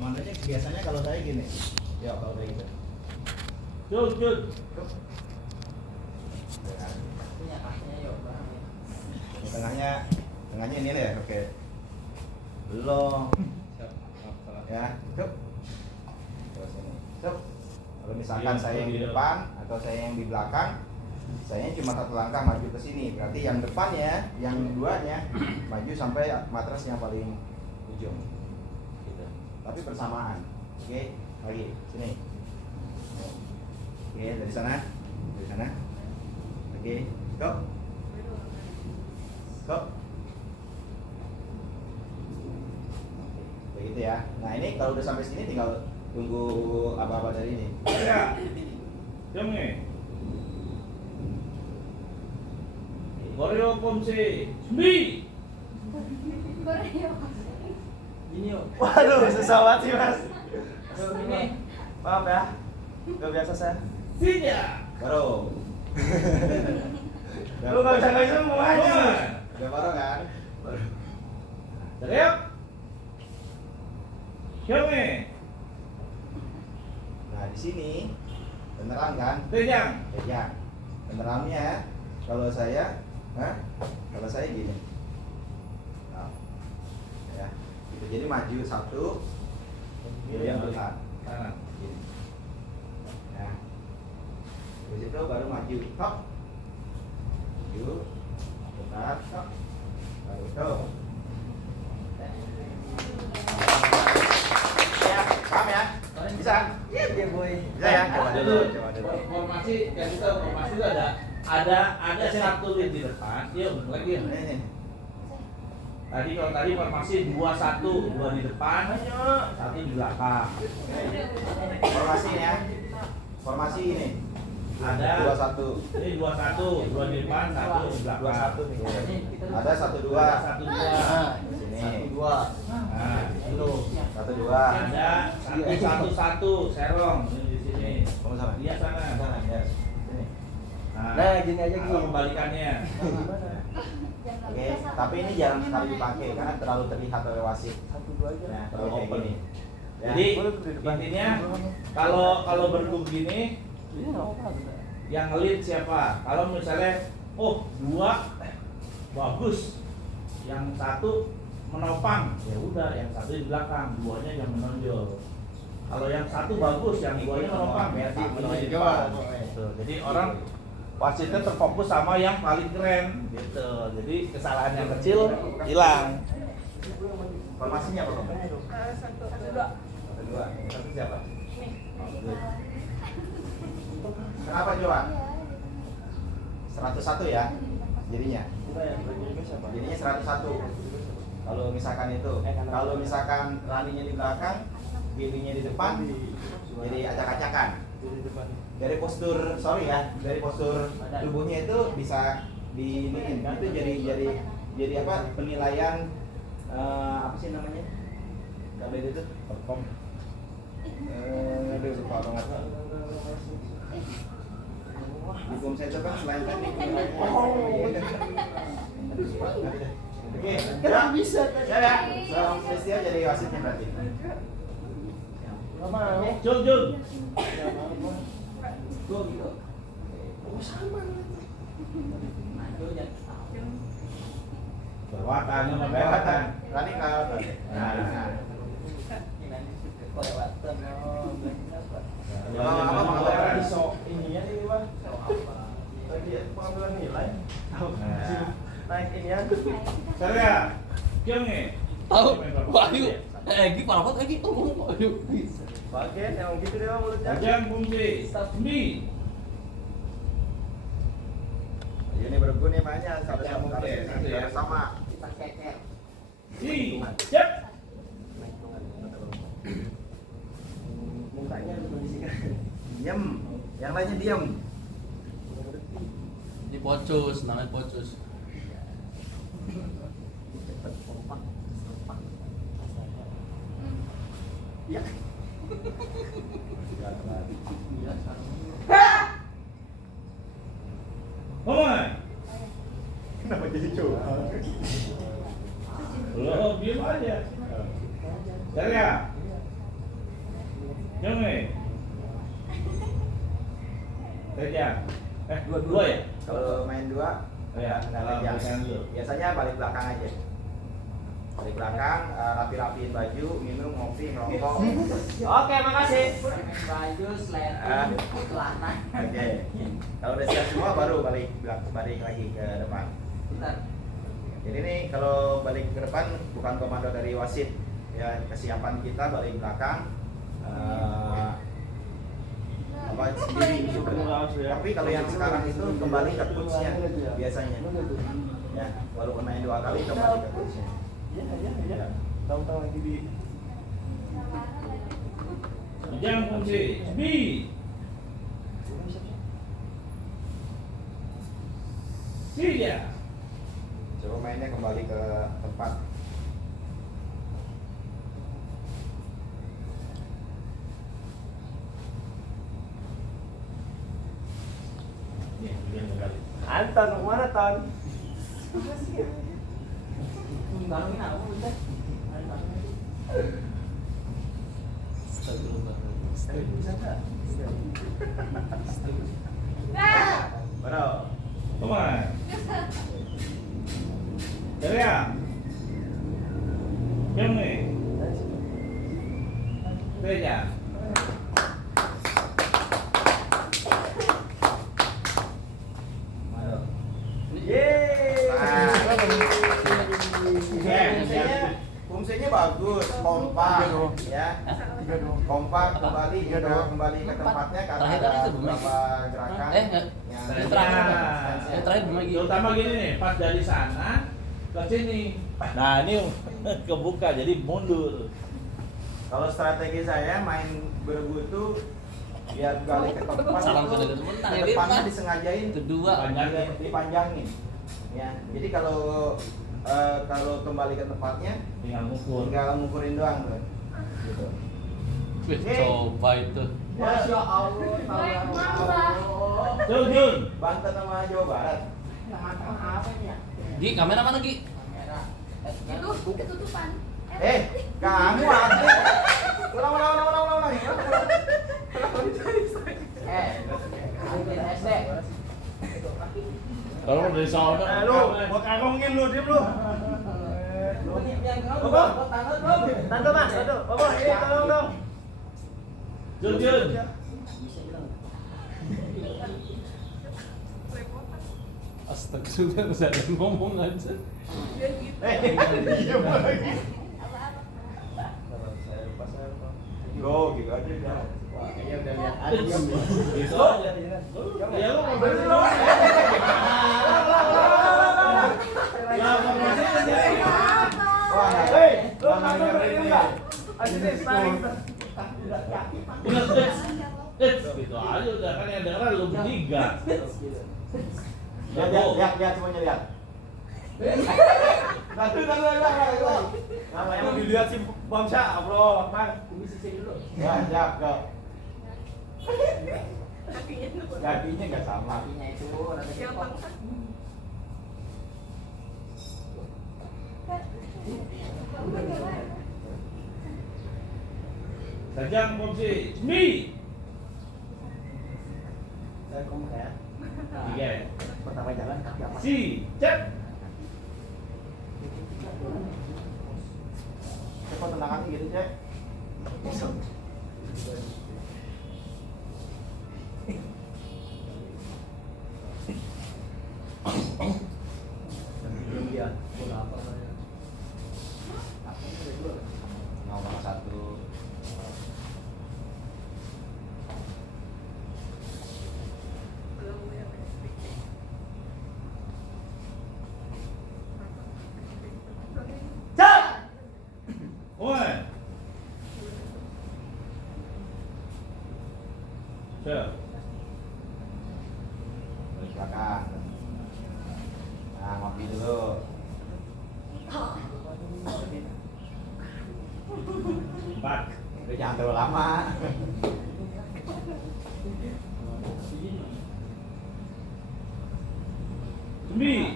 Mananya biasanya kalau saya gini. Ya kalau kayak gitu. Jud. Tengahnya ini ya, oke. Belum. Ya, cukup. Terus ini. Cukup. Kalau misalkan saya yang di depan atau saya yang di belakang, saya cuma satu langkah maju ke sini. Berarti yang depannya, yang duanya maju sampai matras yang paling ujung. Gitu. Tapi bersamaan. Oke, lagi sini. Oke, dari sana. Oke, stop. Stop. Begitu ya. Nah, ini kalau udah sampai sini tinggal tunggu apa-apa dari ini. Ya. Jangan. Koreo Komse. Sbi. Ini yuk. Waduh, susah banget sih, Mas. Ini. Maaf ya. Gak biasa saya. Tidak. Baru. Lu nggak bisa ngomong aja. Udah baru kan? Teriak. Jangan. Nah, di sini beneran kan? Tejang. Ya. Benerannya kalau saya gini. Nah, ya. Gitu. Jadi maju satu, kemudian bertahan. Kanan. Gini. Ya. Terus itu baru maju. Top. Maju. Bertahan. Top. Baru top. Ya, paham ya? Bisa? Iya boy. Bisa ya? Coba dulu. Formasi yang kita formasi itu ada satu di depan. Iya, benar lagi. Ini. Tadi kalau tadi formasi 2-1, 2 di depan, 1 di belakang. Formasi ini ya. Formasi ini. Ada 2-1. Ini 2-1, 2 di depan, 1 di belakang. 2-1 nih. Ada 1-2. Ada 1-2. Di sini. 1-2. Nah, itu. 1-2. Ada 1-1-1 serong ini di sini. Kamu sana. Dia sana. Sana, ya. Sini. Nah, gini aja, atau Ki. kebalikannya. Oke, tapi ini jarang sekali dipakai karena terlalu terlihat oleh wasit. 1-2 aja. Nah, terlalu kayak gini. Ya. Jadi intinya kalau berdua gini Ini nggak apa-apa. yang lead siapa? Kalau misalnya dua bagus, yang satu menopang, ya udah yang satu di belakang, duanya yang menonjol. Kalau yang satu bagus, yang duanya menopang, ya satu di depan. Gitu. Jadi orang wasitnya terfokus sama yang paling keren, gitu. Jadi kesalahan yang kecil hilang. Formasinya apa, Bang? 1-2. 1-2. Satu siapa? Kenapa coba? 101 ya jadinya. Jadinya 101. Kalau misalkan itu, kalau misalkan running-nya di belakang, gini-nya di depan, jadi acak-acakan. Dari postur, dari postur tubuhnya itu bisa diiniin. Itu jadi apa? Penilaian apa sih namanya? Kalau itu perform. Aduh, lupa banget. Di Komse itu kan selain teknik Oke, ya bisa. Ya. Bang Pristio jadi wasitnya berarti. Nggak mau. Jul. Gua gitu. Oh sama. Berwatan, membewatan. Running out. Nah. Kelewatan. Ininya ini Bang. Lagi pengambilan nilai. Naik ini ya. Saya, jangan. Tahu, Wahyu. Egi parah banget Egi. Aduh, bisa. Bagian yang gitu deh Bang mulutnya. Ajang fungsi, Sbi. Ini berguna banyak satu Ajang fungsi, satu ya. sama. Kita ceker. Cep. Mukanya kondisikan. Diam. Yang lainnya diam. Ini pocus, namanya pocus. Ya. Ngomong. Kenapa jadi coba? Lo diam aja. Saya. Jangan. Kerja. Dua ya? Kalau main dua, Oh ya, nggak kalau kerja. main dulu. Biasanya balik belakang aja. Balik belakang, rapi-rapiin baju, minum, ngopi, ngerokok. Oke, makasih. Baju, selera, celana. Oke. Kalau udah siap semua baru balik lagi ke depan. Bentar. Jadi nih kalau balik ke depan bukan komando dari wasit. Ya kesiapan kita balik belakang. Apa sendiri juga. Tapi kalau yang sekarang itu kembali ke coachnya biasanya. Ya, walaupun main 2 kali kembali ke coachnya. Iya. Tahu-tahu lagi di Jangan fungsi. B. Tiga. Coba mainnya kembali ke tempat. Nih, begini sekali. Anton, mau mana Ton? Barangnya apa bentar? Bisa nggak? Bro. Come on. Kerja. Jangan. Kerja. Fungsinya bagus, kompak, ya. Kompak kembali ke tempatnya karena Terakhir ada kan itu, Bung. beberapa gerakan. Enggak. yang Yang terakhir. Yang terakhir belum lagi. Terutama gini nih, pas dari sana ke sini. Nah, ini kebuka jadi mundur. Kalau strategi saya main bergu itu biar balik ke tempat Salam itu, saudara teman, ke tangan depannya Irfan. disengajain Kedua. dipanjangin. Ya, jadi kalau kembali ke tempatnya Tinggal ngukur. tinggal ngukurin doang tuh. Gitu. Wih, coba itu. Masya Allah. Jun, Jun. Banten sama Jawa Barat. Apa ya? Gi, kamera mana Gi? Kamera. Itu ketutupan. Kamu atlet. Ulang. Mungkin SD. Kalau dari sana, Lu, gua kagongin lu, diam lu. Yang kau Bobo. tangan belum? Tante Mas, tante. Bobo, ini tolong dong. Jun, Jun. Bisa bilang. Astagfirullah, nggak ada yang ngomong aja. Diam lagi. Go gitu aja. Kayaknya udah lihat Gitu aja. Ya lu mau beli lu. Ya, formasinya sendiri. Wah, Hei, lu kamu berani enggak? Ayo deh, sparring. Ingat gitu aja udah kan yang dengeran lu bertiga. Lihat semuanya lihat. Satu. Nama yang dilihat si Bangsa, bro, Bang. Ya, siap, go. Kakinya nggak sama. Kakinya itu rada kepok. Sajang fungsi. Mi. Saya ngomong ya. Tiga ya. Pertama jalan kaki apa? Si, cek. Coba tendangan gitu, Cek. Iya. Nomor 1. One. Cek. Balik belakang. Nah, ngopi dulu. Empat. Udah jangan terlalu lama. Sembilan.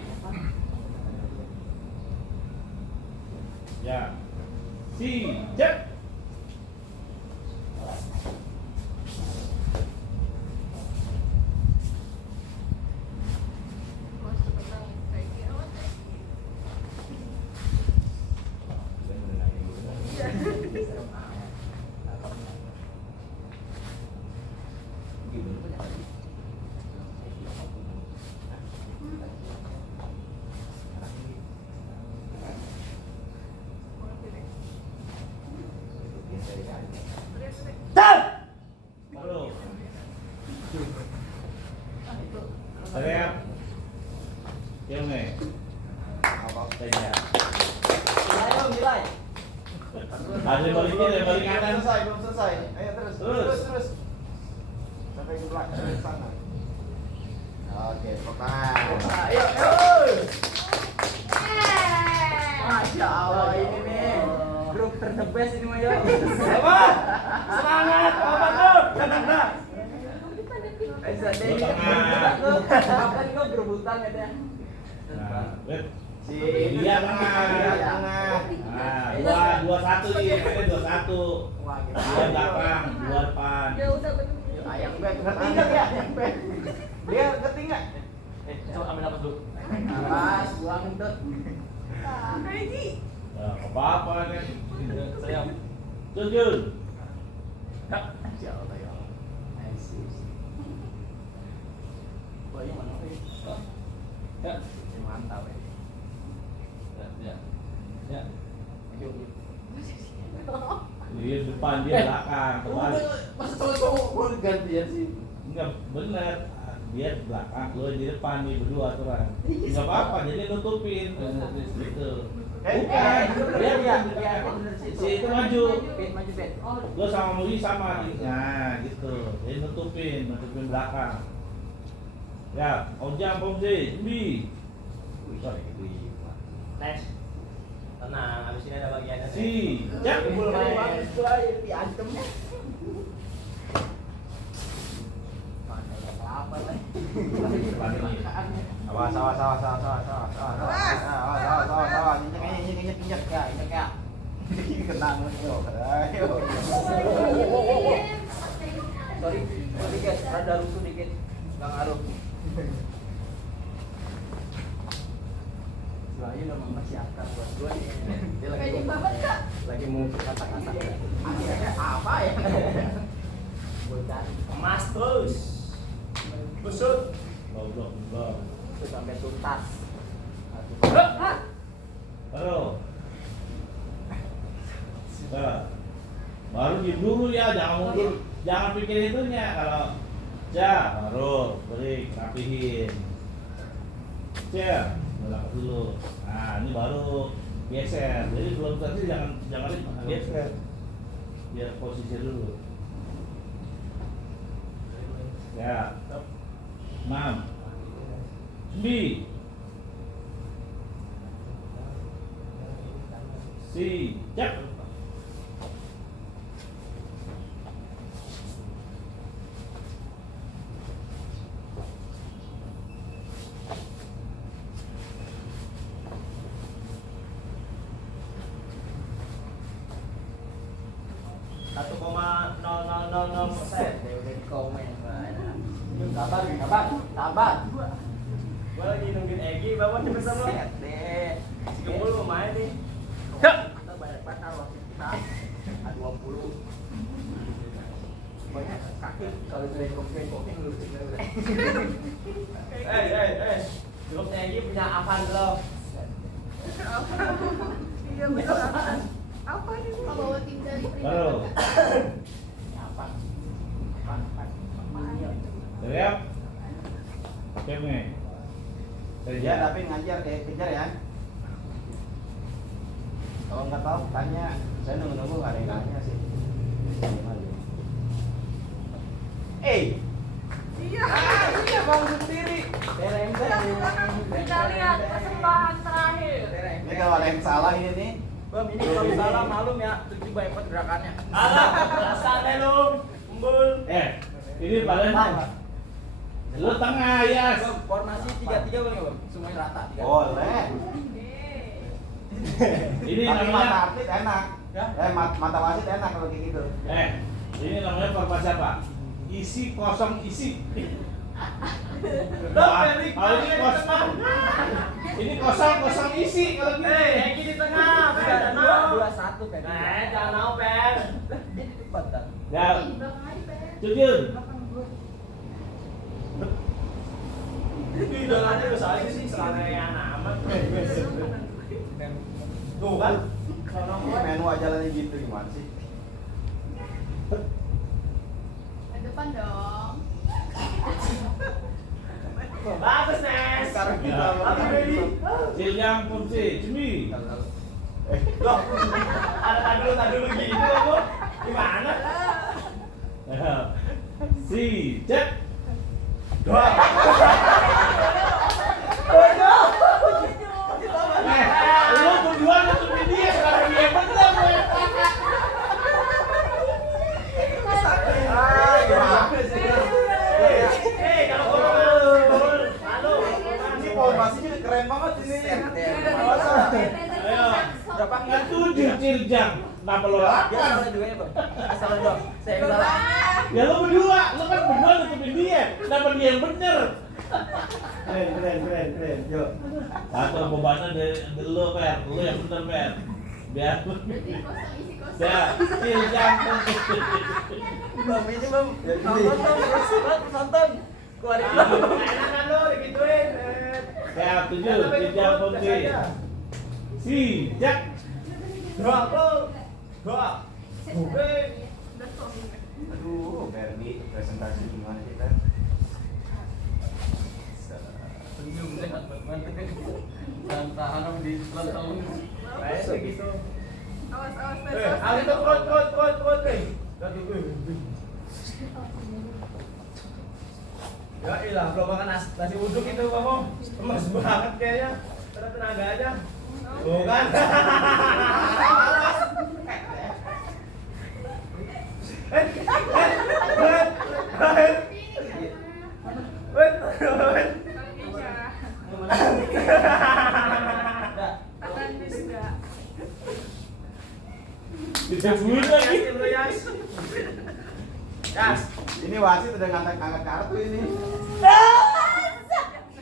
Ya. Si, cek. Baru. Saya Yome. Apa? Saya. Nilai dong, nilai. Ada balikin, ada balik Belum kanan. selesai, belum selesai. Ayo terus, Terus. terus. Sampai ke belakang, sampai ke sana. Oke, tepuk tangan. Ayo, ayo. Masya Allah, ini nih grup terdebes ini mah yuk. Hebat. Semangat. Apa tuh? Tenang. Bisa deh. Tengah. Kapan kau berebutan ya deh? Nah, wait. Si Iya, tengah. tengah. Nah, 2-1 ini, mainnya 2-1. Wah, Dua gimana? belakang, 2 depan. Ya udah bener. Ayam bet, Ngerti nggak ya? Dia ngerti nggak? Coba ambil apa dulu? Awas, gua ngentut. Ya, apa-apa kan. Saya. Jun. Masya Allah ya Allah. Wah, ini mana sih? Ya. Mantap ya. Ya. Ya. Yuk, yuk. Dia depan, dia belakang. Kebalik. Masa cowok gua gantian sih? Enggak benar. Dia belakang, lo di depan nih berdua aturan. Enggak apa-apa, jadi nutupin. Gitu. Bukan, dia bener sih. si itu maju. Bet, maju bet. Lo sama Muli sama. Nah, gitu. Jadi nutupin belakang. Ya, Ojang, Pomsi, Bi. Sorry, Bi. Tes. Tenang, habis ini ada bagiannya. Si, Cak. Kumpul main. Diancem. Apa lagi? Depan ini. Awas, awas, awas, awas, awas, awas, awas, awas, awas, awas, awas, injek, injek, Ya, ini kayak. kena muncul. Ayo. Sorry, dikit, rada rusuh dikit. Nggak ngaruh. Selain udah mempersiapkan buat gue nih. Dia Pede banget, Kak. lagi mau kata-kata. Akhirnya apa ya? Bocah. Emas terus. Busut. Goblok, goblok. Itu sampai tuntas. Taruh. Nah, baru diem dulu ya, jangan pikir itunya. Kalau baru break, rapihin. Belakang dulu. Nah, ini baru geser. Jadi belum tadi jangan geser. Biar posisi dulu. Ya. 6 9 Si, cek. Satu koma 000%. Dia udah di komen. Sabar, sabar, sabar. Gua lagi nungguin Egi, bawa cepet sama. Set deh. Si Gembul mau main nih. Kita banyak batal waktu kita. A20. Banyak kaki kalau dari kopeng lu udah. Grupnya Egi punya Avan lo. Iya bener. Apa nih? Bawa tim dari Taruh. Apa? Siap. Oke, nih. Ya, tapi ngajar deh, kejar ya. Kalau nggak tahu, tanya. Saya nunggu-nunggu nggak ada yang nanya sih. Iya. Iya, bangun sendiri. Tereng, Kita lihat persembahan terakhir. Ini kalau ada yang salah ini nih. Bam, ini kalau salah malum ya, 7/4 gerakannya. Alah, dasarnya lu. Gembul. Ini paling lu tengah ya. Bam, formasi 3-3 boleh nggak, Bam? Semuanya rata. 3. Boleh. Ini Tapi mata namanya atlet enak. Ya? Mata wasit enak kalau kayak gitu. ini namanya formasi apa? Isi kosong isi. Kalau ini kosong. Ini kosong isi kalau gini. Egi di tengah, Ben. Jangan mau. 2-1 kan. Jangan mau, Ben. Cepat dah. Ya, Di belakang aja, Ben. Jujur. Belakang gue. Ih, dongannya lu soalnya sih selangaian amat. Tuh kan. Ini menu ajalannya gitu gimana sih? Ciljang Fungsi, Cumi. Loh, ada tak dulu gitu aku. Gimana? Si Jack. Dua. Lu berdua nutupin dia sekarang dia bener gue. Gimana sih? Kalau malu. Ini formasinya keren banget ini. Ayo. Berapa? Yang 7 Ciljang. Kenapa lo Dia 8? salah juga ya, Bang. Salah dong. Saya yang salah. Ya lo berdua, lo kan berdua nutupin dia. Kenapa dia yang bener? Keren. Yuk. Satu bebannya dari lo, Fer. Lo yang bener, Fer. Biar lo. Berarti kosong isi kosong. Ya, Ciljang Fungsi. Bang, ini Bang. Nonton, nonton. Keluarin dulu. Enakan lo digituin. Ya, 7 Ciljang Fungsi. Si Jack. Dua aku. Dua. Oke. Udah suami. Aduh, Ferdi presentasi gimana sih Fer? Senyum deh, mantep. Dan tahan di tahun. Kayak gitu. Awas awas Ali tuh kuat nih. Ya ilah, belum makan nasi uduk itu kamu. Emas banget kayaknya. Tenaga aja. Tuh kan. Ditungguin lagi. Yas. Ini wasit udah ngangkat kartu ini.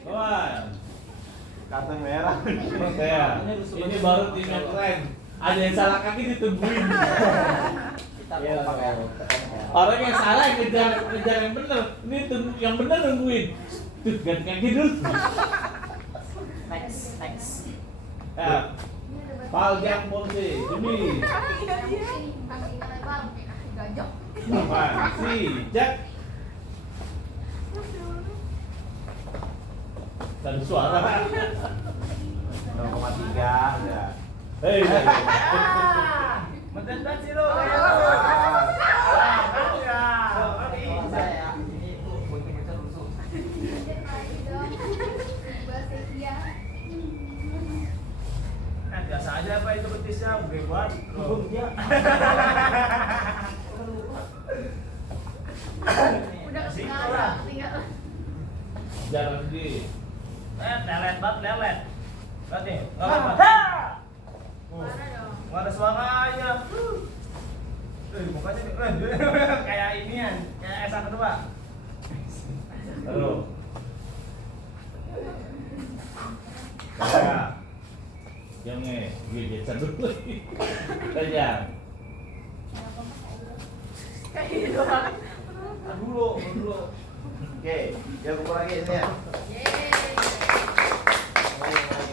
Kawan. Kartu merah. Saya, ini baru tim yang keren. Ada yang salah kaki ditungguin. Iya, pakai. Orang yang salah yang kejar yang bener. Ini yang bener nungguin. Tuh, ganti kaki dulu. Next. Ya. Ciljang Fungsi, Jumi. Kakinya lebar, kayak kaki gajah. 8 Si Jack. Dan suara. 0,3 udah. Hei. Mentet sih lo. Saya ini kunci kita rusuh. Lagi dong. Bahasa India. Biasa aja apa itu betisnya, gede banget. Dia. Udah sekarang tinggal. Jarang di. Lelet banget, lelet. Lihat nih, nggak apa-apa. Parah dong. Nggak ada suaranya. Mukanya kayak inian, kayak S1 kedua. Halo. Saya. Yang gue geser dulu. Ciljang. Kayak gitu doang. Dulu. Oke, dia kumpul lagi ini ya. Yeay.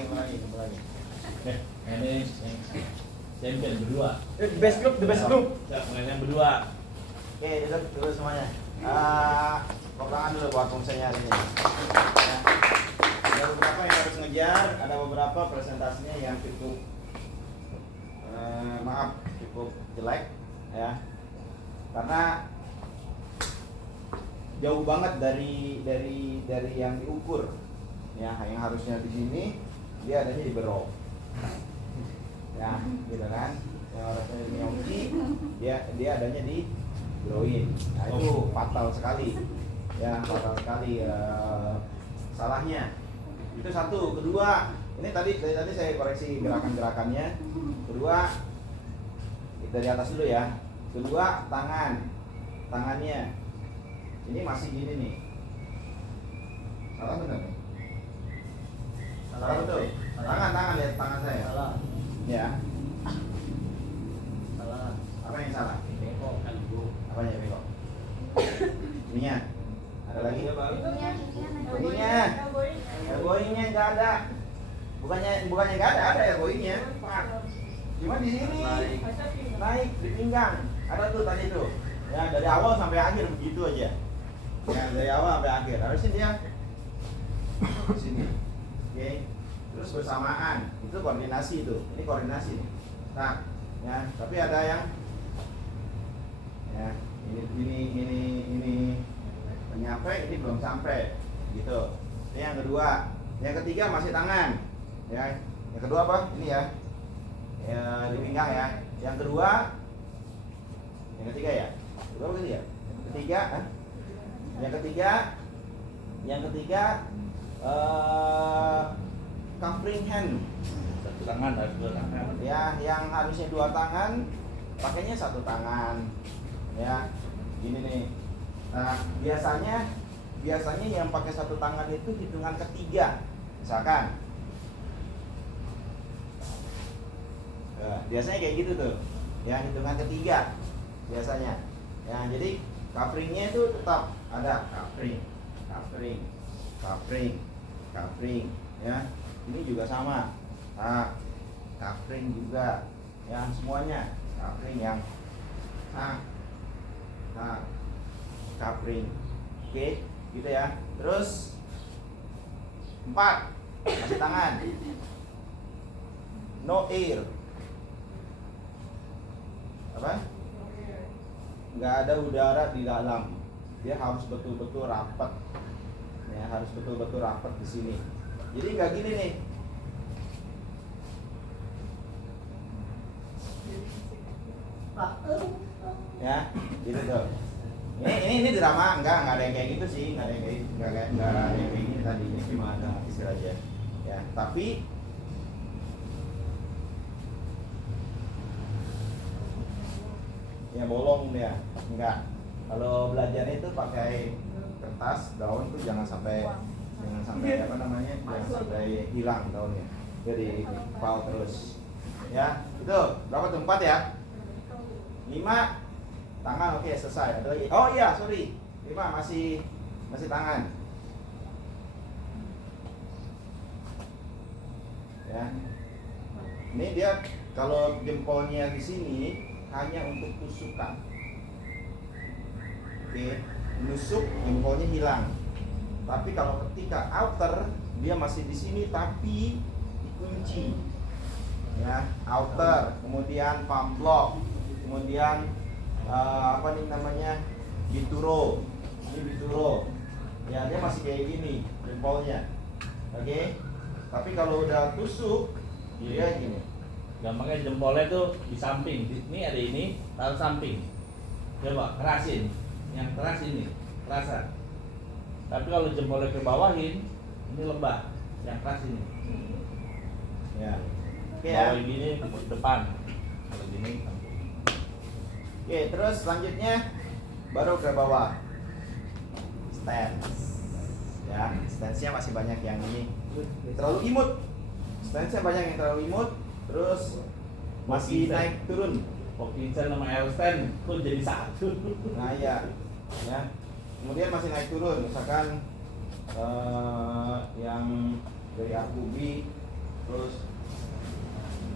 Kumpul lagi. Ini champion berdua. The best group. Ya, yang berdua. Oke, duduk semuanya. Tepuk tangan dulu buat fungsinya hari ini. Ya. Ada beberapa yang harus ngejar, ada beberapa presentasinya yang cukup cukup jelek ya. Karena jauh banget dari yang diukur. Ya, yang harusnya di sini dia adanya di berok. Ya, gitu kan. Yang harusnya di nyongki dia adanya di groin. Nah, itu fatal sekali. Ya, fatal sekali salahnya. Itu satu. Kedua, ini tadi saya koreksi gerakan-gerakannya. Kedua, dari atas dulu ya. Kedua, tangannya ini masih gini nih. Salah benar nih? Salah betul. Tangan lihat tangan saya. Salah. Ya. Salah. Apa yang salah? Bengkok kan Bu. Apanya bengkok? Ininya. Ada lagi? Ininya. Ergoingnya nggak ada. Bukannya nggak ada ergoingnya. Cuma di sini naik di pinggang. Ada tuh tadi tuh. Ya dari awal sampai akhir begitu aja. Ya dari awal sampai akhir. Harusnya dia di sini. Oke. terus bersamaan, itu koordinasi itu. Ini koordinasi nih. Nah, ya, tapi ada yang ya, ini nyampe, ini belum sampai gitu. Ini yang kedua. Yang ketiga masih tangan. Ya. Yang kedua apa? Ini ya. Ya, di pinggang ya. Yang kedua, yang ketiga ya. Kedua apa ya? Ketiga, yang ketiga covering hand. Satu tangan harus dua tangan. Ya, yang harusnya dua tangan pakainya satu tangan. Ya, gini nih. Nah, biasanya yang pakai satu tangan itu hitungan ketiga. Misalkan biasanya kayak gitu tuh. Ya, hitungan ketiga biasanya. Ya, jadi coveringnya itu tetap ada covering, ya. Ini juga sama. Nah, covering juga, ya, semuanya covering yang covering. Oke, gitu ya. Terus 4 masih tangan. No air. Apa? Nggak ada udara di dalam. Dia harus betul-betul rapat. Ya, harus betul-betul rapat di sini. Jadi nggak gini nih. Ya, gitu tuh. Ini drama enggak ada yang kayak gitu sih, enggak ada yang kayak gini tadi, ini cuma ada istilah aja. Ya, tapi ya bolong dia, enggak. Kalau belajarnya itu pakai kertas, daun tuh jangan sampai apa namanya, jangan sampai hilang daunnya. Jadi file terus. Ya, itu berapa tuh? 4 ya? 5 tangan, oke, selesai. Ada lagi? Oh iya, sorry. 5 masih tangan. Ya. Ini dia kalau jempolnya di sini hanya untuk tusukan. Oke, nusuk jempolnya hilang. Tapi kalau ketika outer dia masih di sini tapi dikunci. Ya, outer, kemudian palm block, kemudian apa nih namanya, bituro. Ini bituro. Ya, dia masih kayak gini jempolnya. Oke. Tapi kalau udah tusuk dia gini. Gampangnya jempolnya tuh di samping. Ini ada ini, taruh samping. Coba kerasin. Yang keras ini, kerasa. Tapi kalau jempolnya ke bawahin, ini lembah. Yang keras ini. Ya. Oke ya. Bawahin gini ke depan. Kalau gini samping. Oke, terus selanjutnya baru ke bawah. Stance. Ya, stance-nya masih banyak yang ini terlalu imut. Stance-nya banyak yang terlalu imut, terus masih naik turun. Pockinson sama L-stand kok jadi satu. Nah, iya. Ya. Kemudian masih naik turun, misalkan yang dari akubi terus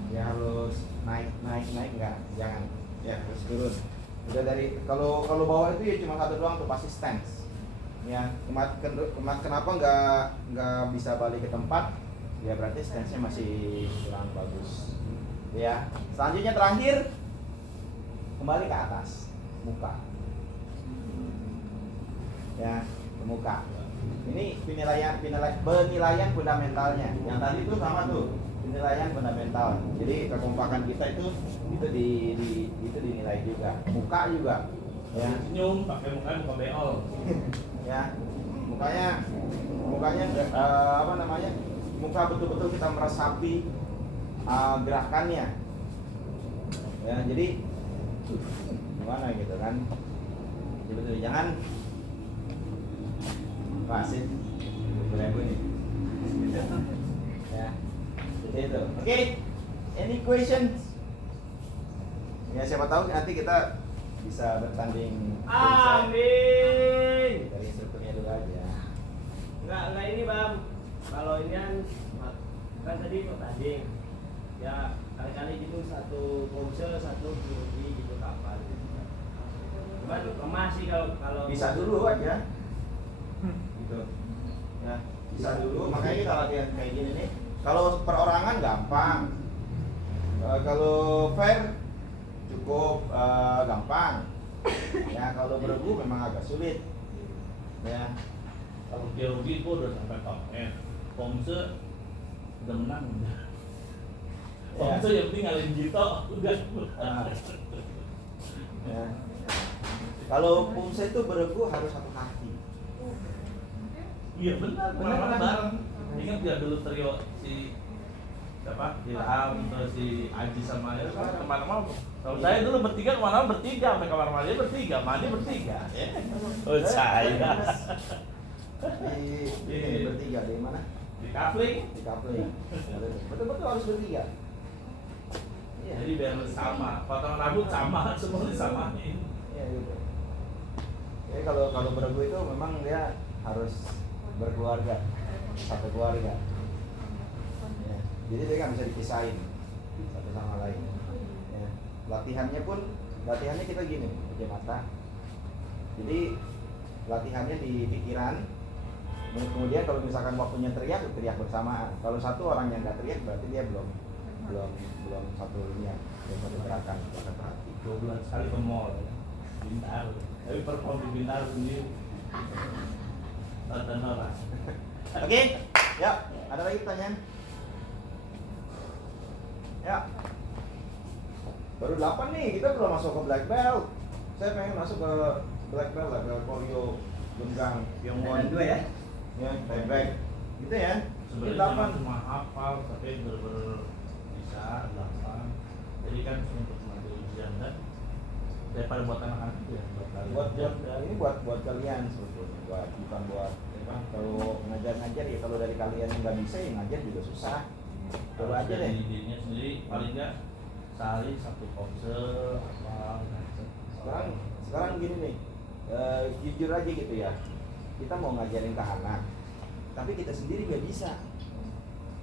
ya harus naik enggak, jangan. Ya, terus turun. Udah dari kalau bawah itu ya cuma satu doang tuh, pasti stance. Ya, kenapa nggak bisa balik ke tempat? Ya berarti stance-nya masih kurang bagus. Ya, selanjutnya terakhir kembali ke atas, muka. Ya, ke muka. Ini penilaian fundamentalnya. Yang tadi itu sama tuh, penilaian fundamental. Jadi kekompakan kita itu dinilai juga. Muka juga. Ya. Senyum pakai muka beol. Ya, mukanya apa namanya, muka betul-betul kita meresapi gerakannya. Ya, jadi gimana gitu kan, betul, jangan pasin ribu ini. Ya, seperti itu. Oke, any questions? Ya, siapa tahu nanti kita bisa bertanding. Amin. Dari instrukturnya dulu aja. Enggak ini bang. Kalau ini kan tadi pertanding. Ya kali-kali gitu satu pose, satu biologi gitu kapan. Cuman lemah sih kalau Bisa dulu aja. Gitu. Ya, bisa dulu. Makanya kita latihan kayak gini nih. Kalau perorangan gampang. Kalau fair cukup gampang. Ya kalau beregu memang agak sulit. Ya. Kalau geologi gua udah sampai top N. Pomse udah menang. Pomse yang penting ngalahin Gito udah. Nah. Ya. Kalau Pumse itu beregu harus satu hati. Iya benar, kemana-mana bareng. Ingat ya dulu trio si siapa? Ilham, terus si Aji sama ya kan kemana-mana. Kalau saya dulu bertiga kemana-mana bertiga, sampai kamar mandi bertiga, mandi bertiga. Ya. Oh saya. Di bertiga di mana? Di kafling. Di kapling. Betul-betul harus bertiga. Iya. Jadi biar sama, potongan rambut sama, semua disamain. Iya gitu. Jadi kalau beregu itu memang dia harus berkeluarga, satu keluarga. Ya. Jadi dia nggak bisa dipisahin satu sama lain. Ya. Latihannya kita gini, pakai mata. Jadi latihannya di pikiran. Kemudian kalau misalkan waktunya teriak bersamaan. Kalau satu orang yang nggak teriak berarti dia belum satu ini ya, belum satu gerakan, satu hati. 2 bulan sekali ke mall, Bintar. Tapi perform di Bintar sendiri. Tata Nora. Oke, ya. Ada lagi pertanyaan? Ya. Baru 8 nih, kita belum masuk ke black belt. Saya pengen masuk ke black belt lah, ke Koryo, Genggang, Pyongwon. 2 ya? Ya, Taibek. Gitu ya. Ini Sebenarnya 8. cuma hafal tapi bener-bener bisa 8. Jadi kan untuk maju ujian kan daripada buat anak-anak itu ya buat kalian sebetulnya, bukan buat apa, kalau ngajar ya kalau dari kalian yang nggak bisa ya ngajar juga susah. Coba aja deh. Idenya sendiri paling nggak sehari 1 komsel apa. Sekarang gini nih, jujur aja gitu ya, kita mau ngajarin ke anak tapi kita sendiri nggak bisa,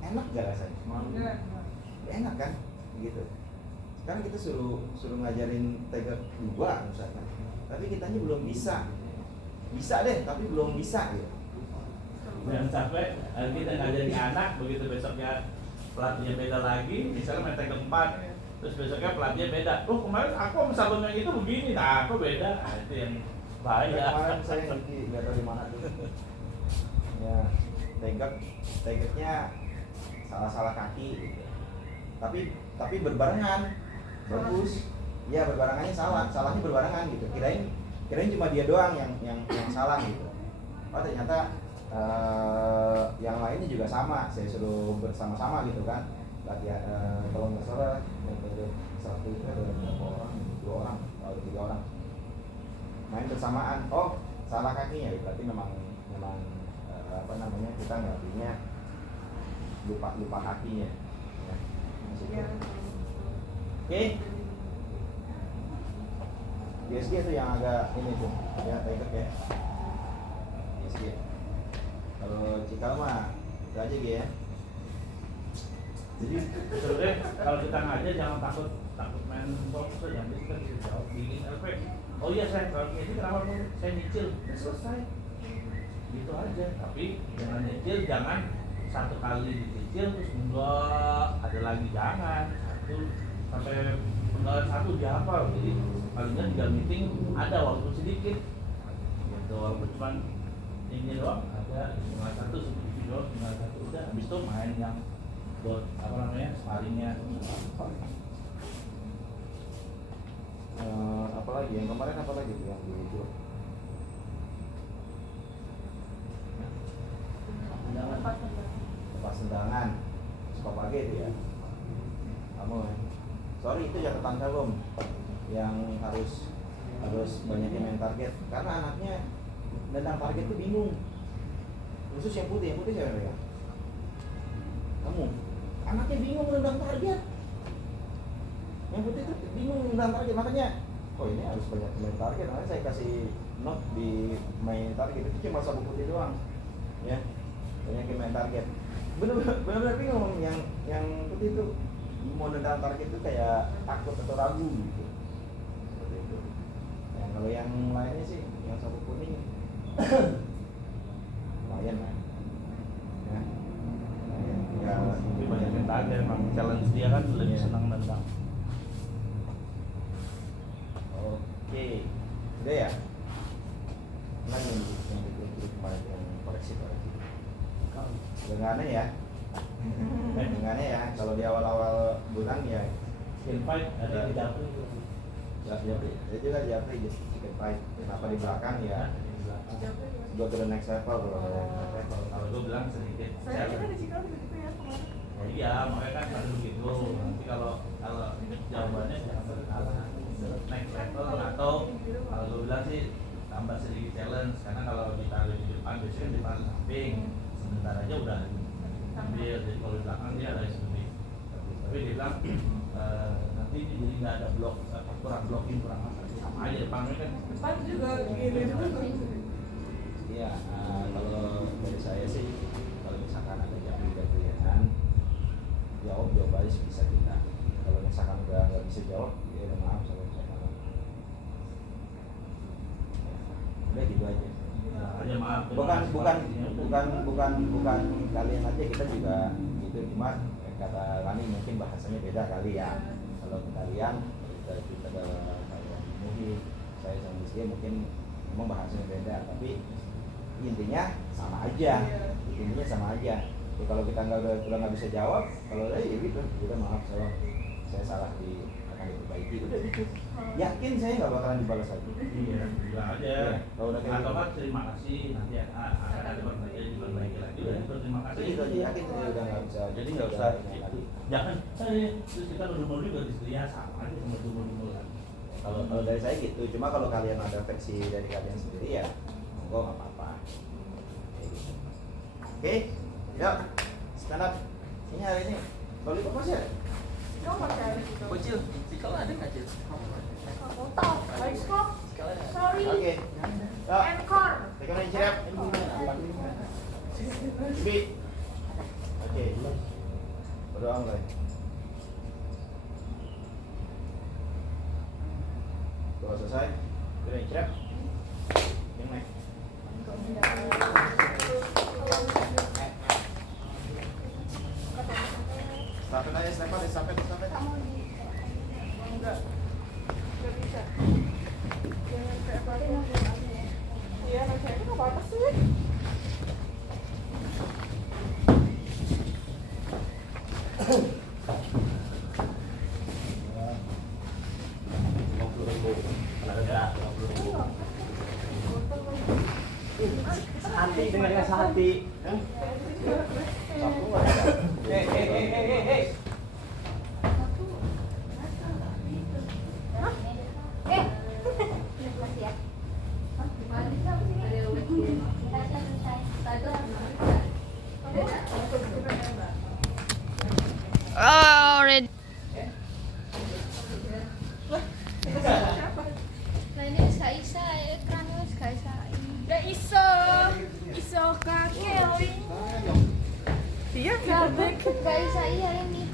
enak gak rasanya? Enak kan gitu. Sekarang kita suruh ngajarin tegak 2 misalkan, tapi kitanya belum bisa deh tapi belum bisa gitu. Jangan sampai kita ngajarin anak begitu besoknya pelatihnya beda lagi, misalnya main tegak 4 terus besoknya pelatihnya beda. Kemarin aku sama sabun yang itu begini, nah aku beda. Nah, itu yang bahaya. Kemarin saya nggak tahu di mana tuh. Ya, tegaknya salah kaki gitu. Tapi berbarengan. Bagus. Ya berbarengannya salahnya berbarengan gitu. Kirain cuma dia doang yang salah gitu. Oh ternyata yang lainnya juga sama. Saya suruh bersama-sama gitu kan. Latihan kalau nggak salah satu itu ada berapa orang? 2 orang atau 3 orang. Main bersamaan. Oh salah kakinya, berarti memang apa namanya, kita nggak punya lupa kakinya. Ya. Oke. BSG itu yang agak ini tuh, ya tegak ya. BSG. Kalau Cikal mah itu aja ya. Jadi sebenarnya kalau kita ngajar jangan takut main box saja, yang kita bisa jawab bikin LP. Oh iya saya kalau ini kenapa saya nyicil? Ya selesai. Gitu aja. Tapi jangan nyicil, jangan satu kali dicicil terus enggak ada lagi, jangan. Sampai penggalan 1 dihafal. Jadi paling nggak 3 meeting ada walaupun sedikit. Gitu walaupun cuma ini doang ada penggalan 1 sedikit doang, penggalan 1 udah. Habis itu main yang buat apa namanya sparringnya. Apalagi yang kemarin apalagi tuh yang di grup? Lepas tendangan, suka pagi itu ya. Kamu, sorry itu yang tetangga belum, yang harus banyak yang main target karena anaknya nendang target tuh bingung. Khusus yang putih siapa ya? Kamu, anaknya bingung nendang target. Yang putih itu bingung nendang target, makanya oh ini harus banyak main target. Makanya saya kasih note di main target itu cuma sabuk putih doang, ya banyak yang main target. Bener-bener bingung yang putih itu mau nendang target itu kayak takut atau ragu gitu. Seperti itu. Nah, kalau yang lainnya sih yang sabuk kuning lumayan lah. Ya. dia kan lebih Iya. senang nendang. Oke, udah ya. Mana yang ditulis kemarin yang koreksi. Udah nggak aneh ya? Nggak aneh ya. Kalau di awal-awal bulan ya, Invite ada di dapur. saya juga Japri just chicken pie. Kenapa di belakang ya? Go to the next level kalau Kalau gue bilang sedikit. Saya kira di Cikal begitu ya kemarin. Ya, iya, makanya kan ada begitu. Nanti kalau jawabannya jangan berkala. Next level atau kalau gue bilang sih tambah sedikit challenge karena kalau ditaruh di depan biasanya di depan samping sebentar aja udah ambil. Jadi kalau di belakang dia ada seperti tapi dia bilang nanti jadi nggak ada blok kurang blocking kurang apa sama aja depannya kan. Depan juga gini juga. Iya, kalau dari saya sih kalau misalkan ada Japri-Japrian jawab aja sebisa kita. Kalau misalkan udah nggak bisa jawab, ya udah maaf sama saya. Udah gitu aja. Aja maaf. Bukan kalian aja, kita juga gitu, cuma kata Lani mungkin bahasanya beda kali ya. Kalau kalian kita ada kayak movie, saya sama Rizky mungkin memang bahasanya beda, tapi intinya sama aja. Intinya sama aja. Jadi kalau kita udah nggak bisa jawab, kalau ya gitu, udah maaf saya salah akan diperbaiki, udah gitu. Yakin saya nggak bakalan dibalas lagi. Iya, bilang aja. Iya, kalau udah kayak Atau gitu. kan terima kasih nanti akan ada diperbaiki lagi. Udah berterima kasih. Itu aja, yakin saya udah nggak bisa. Jadi nggak usah itu. Jangan terus kita ngedumel juga di setia sama aja sama dumel kan. Kalau dari saya gitu, cuma kalau kalian ada versi dari kalian sendiri ya monggo nggak apa-apa. Kayak gitu. Oke, yuk stand up. Ini hari ini lollipop masih ada? Kau pakai ada gitu. Bocil, Cikal ada nggak Cil? Foto, bioskop. Sorry. Oke, yuk Encore. tekan aja cerap. Bi. Oke, berdoa mulai. Doa selesai, tekan aja cerap. Yang naik. Stafet aja, stafet. Kamu di enggak bisa. Jangan kayak apa. Iya, nah saya itu apa sih? Hati dengarnya sehati. Sabtu nggak ada. Hei. Oh, ready. Nah ini isa-isa, ekrannya isa-isa. Ya iso kakek. Iya, Gak isa iya ini.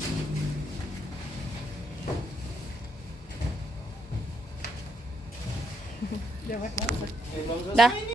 Dah.